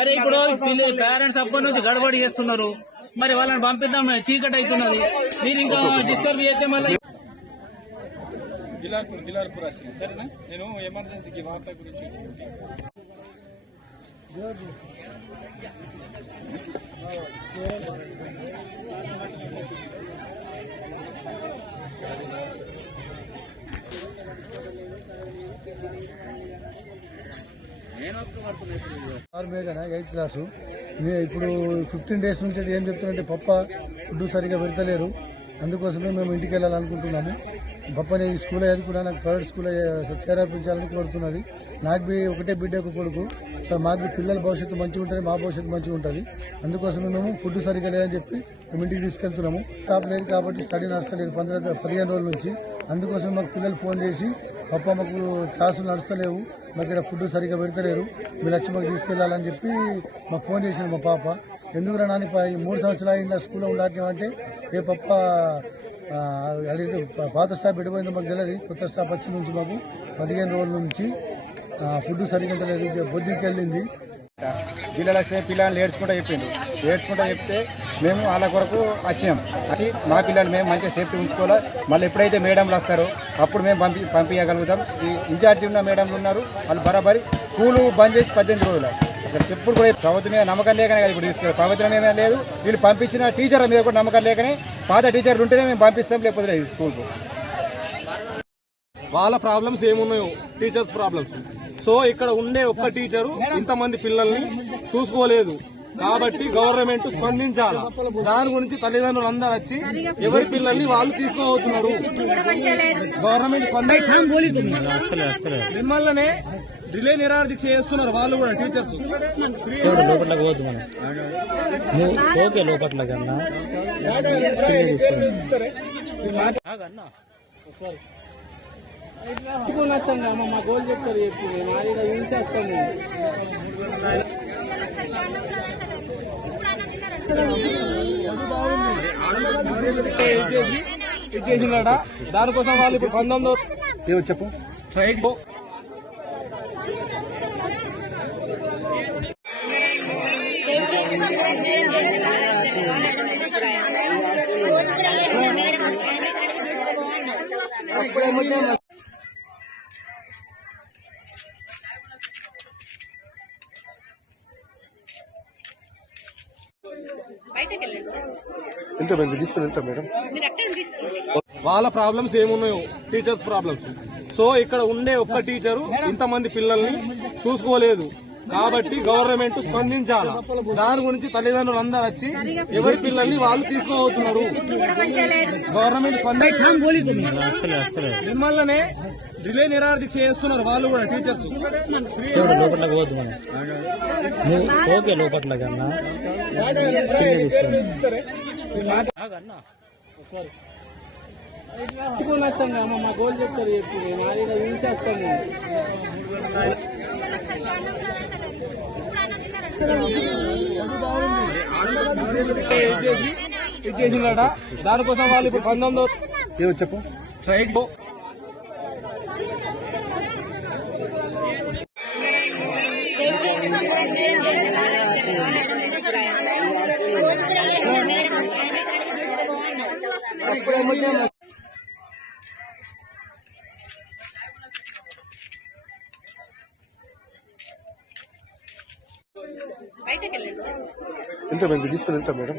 అరే ఇప్పుడు పేరెంట్స్ అప్పటి నుంచి గడబడి చేస్తున్నారు, మరి వాళ్ళని పంపిద్దాం, చీకటి అవుతున్నది, మీరు ఇంకా డిస్టర్బ్ చేస్తే మళ్ళీ దిలార్పూర్ వచ్చిన సరేనా. నేను ఎమర్జెన్సీకి వార్త గురించి వచ్చి మేఘనా 8th క్లాసు. ఇప్పుడు 15 days నుంచి ఏం చెప్తున్నారంటే పప్ప ఫుడ్ సరిగా పెడతలేరు, అందుకోసమే మేము ఇంటికి వెళ్ళాలనుకుంటున్నాము. పప్పని స్కూల్లో చదువుకున్నా, నాకు ప్రైవేట్ స్కూల్లో చేర్పించాలని కోరుతున్నది. నాకు బి ఒకటే బిడ్డ ఒక కొడుకు సార్, మాకు పిల్లల భవిష్యత్తు మంచిగా ఉంటుంది, మా భవిష్యత్తు మంచిగా ఉంటుంది. అందుకోసమే మేము ఫుడ్ సరిగా లేదని చెప్పి మేము ఇంటికి తీసుకెళ్తున్నాము. స్టాప్ లేదు కాబట్టి స్టడీ నడుస్తలేదు 15 రోజుల నుంచి. అందుకోసం మాకు పిల్లలు ఫోన్ చేసి పప్ప మాకు క్లాసులు నడుస్తలేవు, మాకు ఇక్కడ ఫుడ్ సరిగా పెడతలేరు, మీరు వచ్చి మాకు తీసుకెళ్లాలని చెప్పి మాకు ఫోన్ చేసినారు మా పాప. ఎందుకురా నాని 3 సంవత్సరాలు ఇంట్లో స్కూల్లో ఉండాలంటే ఏ పప్ప పాత స్టాఫ్ పెట్టిపోయిందో మాకు తెలియదు. కొత్త స్టాఫ్ వచ్చి నుంచి మాకు 15 రోజుల నుంచి ఫుడ్ సరిగ్గా లేదు, బొద్దుకి వెళ్ళింది. జిల్లాలో పిల్లల్ని ఏడ్చుకుంటూ చెప్తే మేము వాళ్ళ కొరకు వచ్చి మా పిల్లలు మేము మంచిగా సేఫ్టీ ఉంచుకోవాలి. మళ్ళీ ఎప్పుడైతే మేడంలు వస్తారో అప్పుడు మేము పంపించగలుగుతాం. ఈ ఇన్ఛార్జి ఉన్న మేడంలు ఉన్నారు, వాళ్ళు బరాబరి స్కూలు బంద్ చేసి 18 రోజులు. అసలు చెప్పుడు కూడా ప్రభుత్వం మీద నమ్మకం లేకనే కదా ఇప్పుడు తీసుకెళ్ళి, ప్రభుత్వం మీద లేదు, వీళ్ళు పంపించిన టీచర్ల మీద కూడా నమ్మకం లేకనే. పాత టీచర్లు ఉంటేనే మేము పంపిస్తాం, లేకపోతే లేదు స్కూల్కు. వాళ్ళ ప్రాబ్లమ్స్ ఏమున్నాయో టీచర్స్ ప్రాబ్లమ్స్. సో ఇక్కడ ఉండే ఒక్క టీచరు ఇంతమంది పిల్లల్ని చూసుకోలేదు కాబట్టి గవర్నమెంట్ స్పందించాలి. దాని గురించి తల్లిదండ్రులు అందరూ వచ్చి ఎవరి పిల్లల్ని వాళ్ళు తీసుకోబోతున్నారు. గవర్నమెంట్ మిమ్మల్నే రిలే నిరాదీక్ష చేస్తున్నారు వాళ్ళు కూడా, టీచర్స్. మా గోల్ చెప్తారు, చెప్పి చూసేస్తాను. ఇచ్చేసినాడ దానికోసం వాళ్ళు ఇప్పుడు 19 చెప్పు స్ట్రైక్ వాళ్ళ ప్రాబ్లమ్స్ ఏమున్నాయో టీచర్స్ ప్రాబ్లమ్స్. సో ఇక్కడ ఉండే ఒక్క టీచరు ఇంతమంది పిల్లల్ని చూసుకోలేదు కాబట్టి గవర్నమెంట్ స్పందించాలి. దాని గురించి తల్లిదండ్రులు అందరూ వచ్చి ఎవరి పిల్లల్ని వాళ్ళు తీసుకోబోతున్నారు. గవర్నమెంట్ మిమ్మల్నే రిలే నిరాదీక్ష చేస్తున్నారు వాళ్ళు కూడా, టీచర్స్. మా గోల్ చెప్తారు, చెప్పి చూసేస్తాను. ఇచ్చేసినాడ దానికోసం వాళ్ళు ఇప్పుడు 19 చెప్పు స్ట్రైక్ వెళ్తాం మేడం.